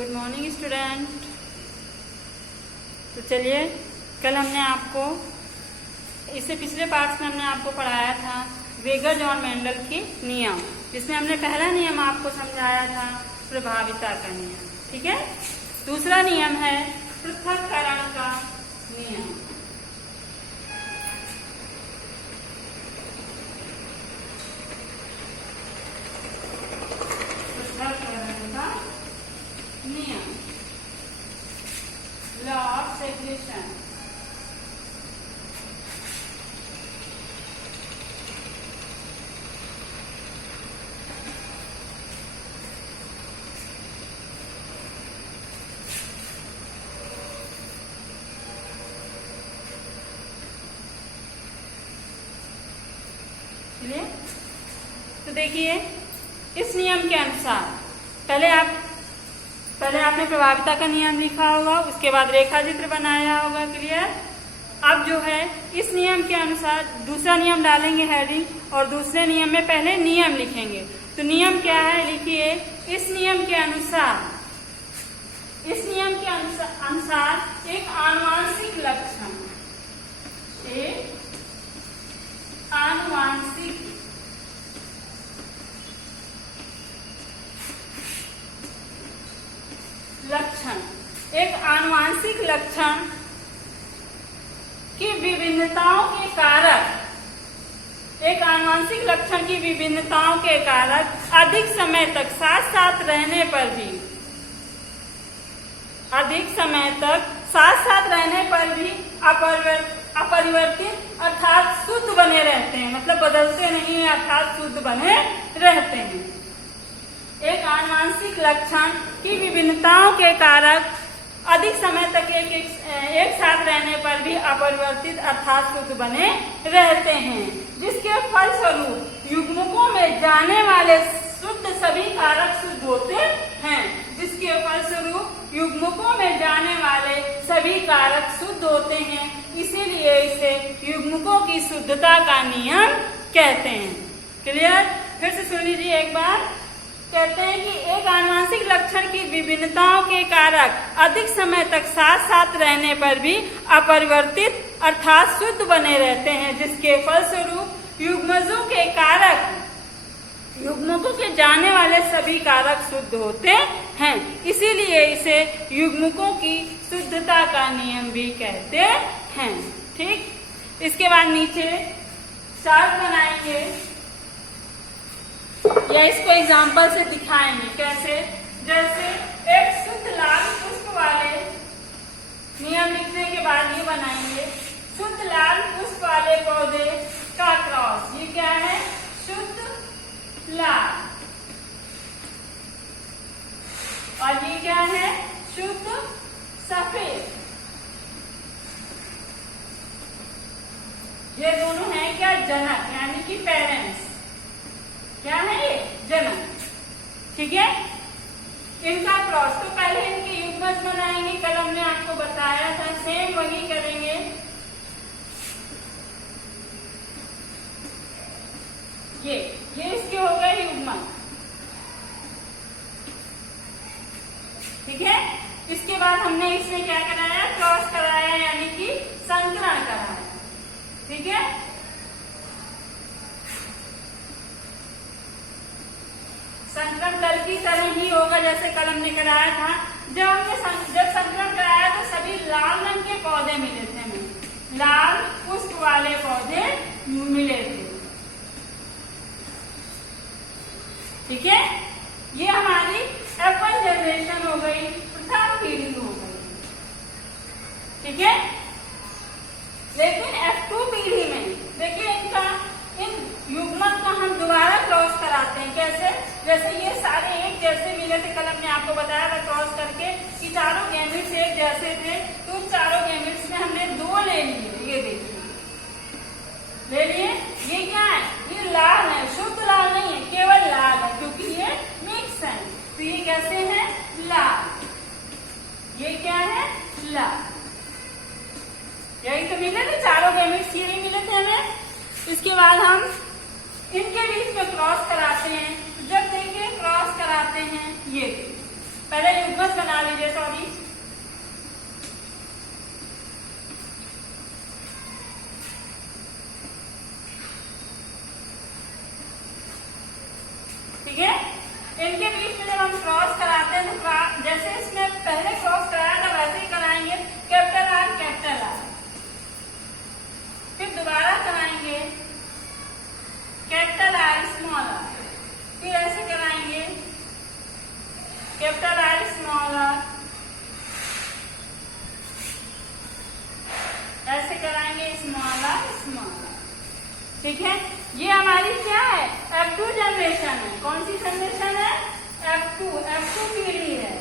Good morning student. तो चलिए, कल हमने आपको इससे पिछले पार्ट्स में हमने आपको पढ़ाया था वेगर जॉन मेंडल के नियम, जिसमें हमने पहला नियम आपको समझाया था प्रभाविता का नियम। ठीक है। दूसरा नियम है पृथक्करण का नियम। पृथक्करण का नियम, लॉ ऑफ सेपरेशन। तो देखिए, इस नियम के अनुसार पहले आपने प्रभाविता का नियम लिखा होगा, उसके बाद रेखा चित्र बनाया होगा। क्लियर। अब जो है इस नियम के अनुसार दूसरा नियम डालेंगे हेडिंग, और दूसरे नियम में पहले नियम लिखेंगे। तो नियम क्या है, लिखिए। इस नियम के अनुसार एक आनुवांशिक लक्षण एक आनुवांशिक लक्षण की विभिन्नताओं के कारक अधिक समय तक साथ साथ रहने पर भी अपरिवर्तित अर्थात शुद्ध बने रहते हैं। मतलब बदलते नहीं है, अर्थात शुद्ध बने रहते हैं। एक आनुवांशिक लक्षण की विभिन्नताओं के कारक अधिक समय तक एक साथ रहने पर भी अपरिवर्तित अर्थात शुद्ध बने रहते हैं, जिसके फलस्वरूप युग्मकों में जाने वाले शुद्ध सभी कारक शुद्ध होते हैं। इसीलिए इसे युग्मकों की शुद्धता का नियम कहते हैं। क्लियर। फिर से सुन लीजिए एक बार। कहते हैं कि एक आनुवांशिक लक्षण की विभिन्नताओं के कारक अधिक समय तक साथ साथ रहने पर भी अपरिवर्तित अर्थात शुद्ध बने रहते हैं, जिसके फलस्वरूप युग्मकों के जाने वाले सभी कारक शुद्ध होते हैं। इसीलिए इसे युग्मकों की शुद्धता का नियम भी कहते हैं। ठीक। इसके बाद नीचे चार्ट बनाएंगे या इसको एग्जाम्पल से दिखाएंगे। कैसे? जैसे एक शुद्ध लाल पुष्प वाले नियम लिखने के बाद ये बनाएंगे शुद्ध लाल पुष्प वाले पौधे का क्रॉस। ये क्या है? शुद्ध लाल। और ये क्या है? शुद्ध सफेद। ये दोनों हैं क्या? जनक, यानी कि पेरेंट्स। क्या है ये? जनक। ठीक है। इनका क्रॉस। तो पहले इनके युग्मज बनाएंगे, कल हमने आपको बताया था। सेम वही करेंगे। ये इसके हो गए युग्मज। ठीक है। इसके बाद हमने इसमें क्या कराया? क्रॉस कराया, यानी कि संकरण कराया। ठीक है। संकरण कल की तरह ही होगा जैसे कल हमने कराया था। जब संकरण कराया तो सभी लाल रंग के पौधे मिले थे हमें। लाल पुष्प वाले पौधे मिले थे। ठीक है। ये हमारी F1 जनरेशन हो गई, प्रथम पीढ़ी हो गई। ठीक है। लेकिन F2 पीढ़ी में देखिए इन युग्मक का हम दोबारा क्रॉस कराते हैं। कैसे? जैसे ये सारे एक जैसे मिले थे, कल हमने आपको बताया था क्रॉस करके कि चारों गैमेट्स एक जैसे थे। तो चारों गैमेट्स में हमने 2 ले लिए। ये देखिए, ले लिए। ये क्या है? ये लाल है, शुद्ध लाल नहीं है, केवल लाल है, क्योंकि ये मिक्स है। तो ये कैसे है? लाल। ये क्या है? लाल। यही तो मिले थे, चारों गैमेट्स यही मिले थे हमें। इसके बाद हम इनके बीच में क्रॉस कराते हैं। जब देखिए क्रॉस कराते हैं, ये पहले युग्मज बना लीजिए, सॉरी। ठीक है, इनके बीच में जब हम क्रॉस कराते हैं तो जैसे इसमें पहले क्रॉस कराया था वैसे ही कराएंगे, कैपिटल आर कैपिटल आर। फिर दोबारा कराएंगे कैपिटल आर स्मॉल आर, फिर ऐसे कराएंगे कैपिटल आर स्मॉल आर, ऐसे कराएंगे स्मॉल आर स्मॉल आर। ठीक है, ये हमारी क्या है, F2 जनरेशन है। कौन सी जनरेशन है, F2 पीढ़ी है।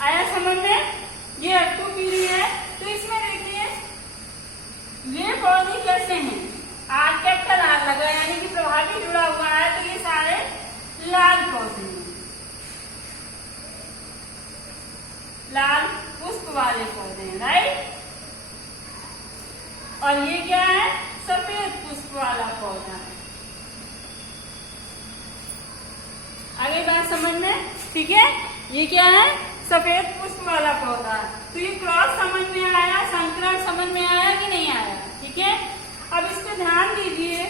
आया समझ में, ये F2 पीढ़ी है। तो इसमें देखिए ये पौधे कैसे हैं, आर कैपिटल आर लगा यानी कि प्रभावी जुड़ा हुआ है, तो ये सारे लाल पौधे हैं, लाल पुष्प वाले पौधे हैं, राइट। और ये क्या है, सफेद पुष्प वाला पौधा है। आगे बात समझ में, ठीक है। ये क्या है, सफेद पुष्प वाला पौधा है। तो ये क्रॉस समझ में आया, संकरण समझ में आया कि नहीं आया, ठीक है। अब इस पे ध्यान दीजिए,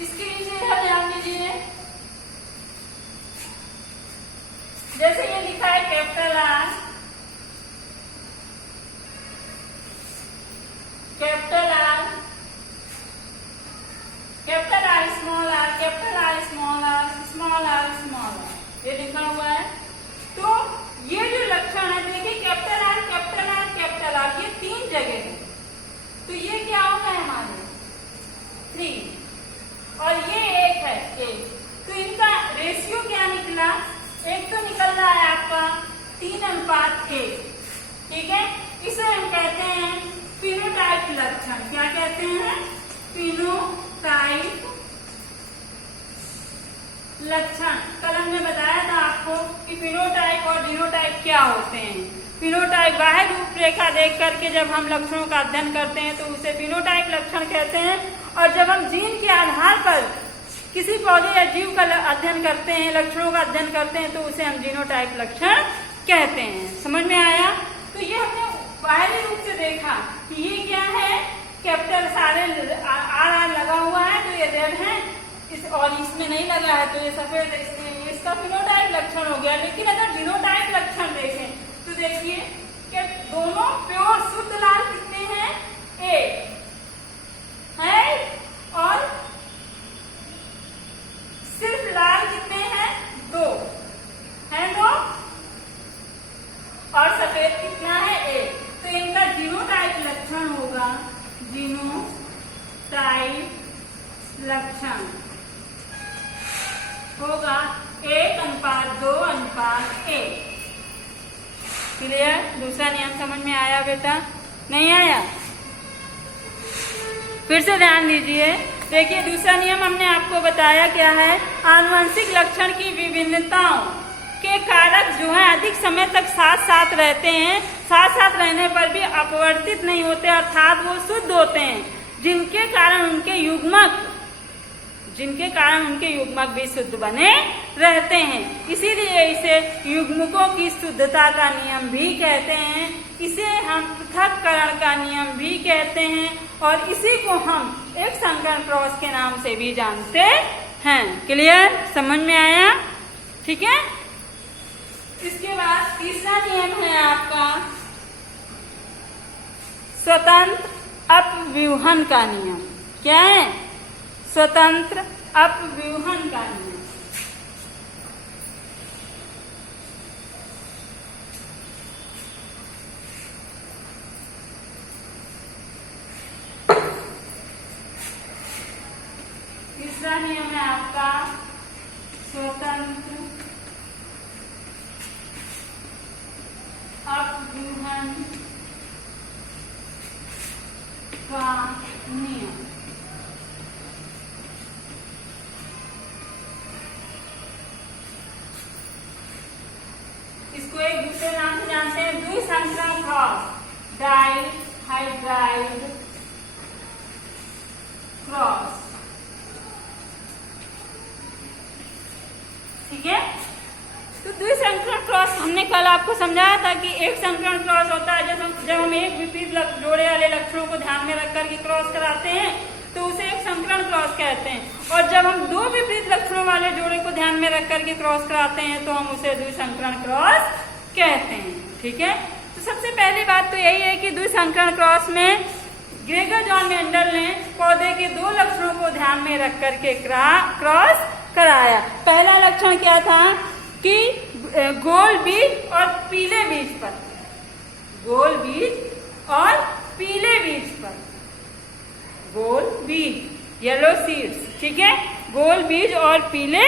इसके नीचे ध्यान दीजिए, जैसे ये लिखा है capital R, capital R, capital R small R, capital R small R, small R small R, ये लिखा हुआ है। तो ये जो लक्षण है, देखिए capital R capital R capital are, ये 3 जगह है। तो ये क्या होगा हमारे 3, और ये 1 है 1। तो इनका रेशियो क्या निकला, एक तो निकल रहा है आपका 3:1। ठीक है, इसे हम कहते हैं फिनोटाइप लक्षण। क्या कहते हैं, फिनोटाइप लक्षण। कल हमने बताया था आपको कि फिनोटाइप और जीनोटाइप क्या होते हैं। फिनोटाइप बाह्य रूपरेखा देख करके जब हम लक्षणों का अध्ययन करते हैं तो उसे फिनोटाइप लक्षण कहते हैं, और जब हम जीन के आधार पर किसी पौधे या जीव का अध्ययन करते हैं, लक्षणों का अध्ययन करते हैं, तो उसे हम जीनोटाइप लक्षण कहते हैं। समझ में आया। तो ये हमने बाहरी रूप से देखा कि ये क्या है, कैपिटल सारे आर लगा हुआ है, तो ये रेड है, और इसमें नहीं लगा है तो ये सफेद है, इसलिए इसका फिनोटाइप लक्षण हो गया। लेकिन अगर जीनोटाइप लक्षण देखें तो देखिए कि दोनों प्योर शुद्ध लाल कितने हैं, 1 है, और सिर्फ लाल कितने हैं, 2 है, 2, और सफेद कितना है, 1। तो इनका जीनोटाइप लक्षण होगा, जीनोटाइप लक्षण होगा 1:2:1। क्लियर। दूसरा नियम समझ में आया बेटा, नहीं आया, फिर से ध्यान दीजिए। देखिए दूसरा नियम हमने आपको बताया क्या है, आनुवंशिक लक्षण की विभिन्नताओं के कारक जो है अधिक समय तक साथ साथ रहते हैं, साथ साथ रहने पर भी अपवर्तित नहीं होते, अर्थात वो शुद्ध होते हैं, जिनके कारण उनके युग्मक भी शुद्ध बने रहते हैं। इसीलिए इसे युग्मकों की शुद्धता का नियम भी कहते हैं, इसे हम पृथक्करण का नियम भी कहते हैं, और इसी को हम एक संकरण क्रॉस के नाम से भी जानते हैं। क्लियर, समझ में आया, ठीक है। इसके बाद तीसरा नियम है आपका स्वतंत्र अपव्यूहन का नियम। क्या है, स्वतंत्र अपव्यूहन का नियम। तीसरा नियम है आपका स्वतंत्र अपव्यूहन का नियम। इसको एक दूसरे नाम से जानते हैं, द्विसंकरण क्रॉस, डाइहाइड्राइड क्रॉस। ठीक है। तो द्विसंकरण क्रॉस हमने कल आपको समझाया था कि एक संकरण क्रॉस होता है जब हम एक विपरीत जोड़े वाले लक्षणों को ध्यान में रख करके क्रॉस कराते हैं तो उसे एक संकरण क्रॉस कहते हैं, और जब हम दो विपरीत लक्षणों वाले जोड़े को ध्यान में रख करके क्रॉस कराते हैं तो हम उसे द्विसंकरण क्रॉस कहते हैं। ठीक है। तो सबसे पहली बात तो यही है कि द्विसंकरण क्रॉस में ग्रेगर जॉन मेंडल ने पौधे के दो लक्षणों को ध्यान में रख करके क्रॉस कराया। पहला लक्षण क्या था कि गोल बीज और पीले बीज पर, गोल बीज और पीले बीज पर, गोल बीज येलो सीड्स, ठीक है, गोल बीज और पीले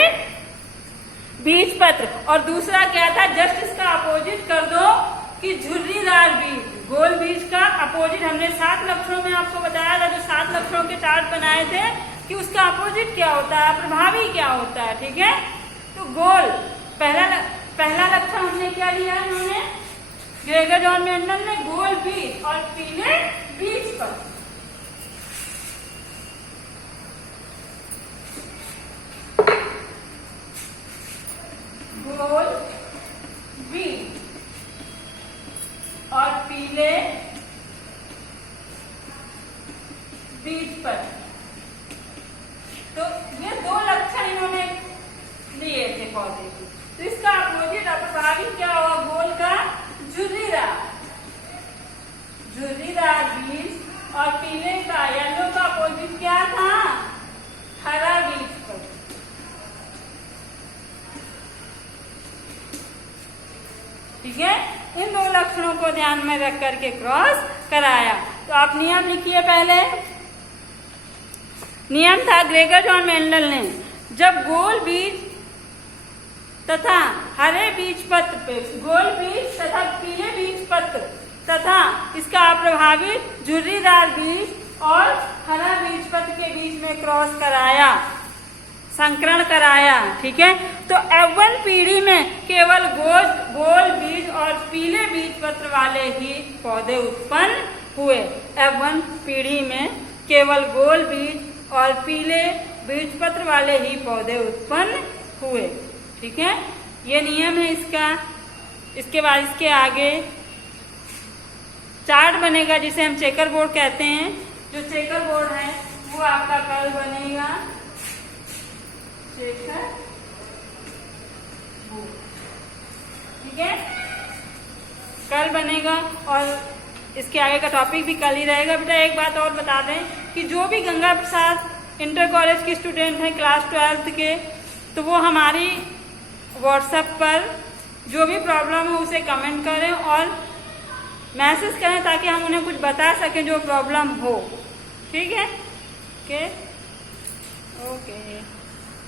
बीज पत्र। और दूसरा क्या था, जस्ट इसका अपोजिट कर दो कि झुर्रीदार बीज। गोल बीज का अपोजिट हमने 7 लक्षणों में आपको बताया था, जो 7 लक्षणों के चार्ट बनाए थे कि उसका अपोजिट क्या होता है, प्रभावी क्या होता है। ठीक है। तो गोल पहला लक्षण हमने क्या लिया है, उन्होंने ग्रेगर जॉन मेंडल ने गोल बीज और पीले बीज पर। गोल बीज और पीले बीज पर, तो ये दो लक्षण इन्होंने लिए थे पौधे के। तो इसका अपोजिट अप्रभावी क्या हुआ, गोल का झुर्रीदार बीज और पीले का येलो का अपोजिट क्या था, हरा बीज पर। ठीक है। इन दो लक्षणों को ध्यान में रख करके क्रॉस कराया। तो आप नियम लिखिए। पहले नियम था ग्रेगर जॉन मेंडल ने जब गोल बीज तथा हरे बीज पत्र पे, गोल बीज तथा पीले बीज पत्र तथा इसका अप्रभावित झुर्रीदार बीज और हरा बीज पत्र के बीच में क्रॉस कराया, संकरण कराया। ठीक है। तो F1 पीढ़ी में केवल गोल बीज और पीले बीज पत्र वाले ही पौधे उत्पन्न हुए। F1 पीढ़ी में केवल गोल बीज और पीले बीज पत्र वाले ही पौधे उत्पन्न हुए। ठीक है। ये नियम है इसका। इसके बाद इसके आगे चार्ट बनेगा जिसे हम चेकर बोर्ड कहते हैं। जो चेकर बोर्ड है वो आपका कल बनेगा, चेकर बोर्ड। ठीक है, कल बनेगा और इसके आगे का टॉपिक भी कल ही रहेगा। बेटा एक बात और बता दें कि जो भी गंगा प्रसाद इंटर कॉलेज के स्टूडेंट हैं क्लास 12th के, तो वो हमारी व्हाट्सएप पर जो भी प्रॉब्लम हो उसे कमेंट करें और मैसेज करें ताकि हम उन्हें कुछ बता सकें जो प्रॉब्लम हो। ठीक है। ओके।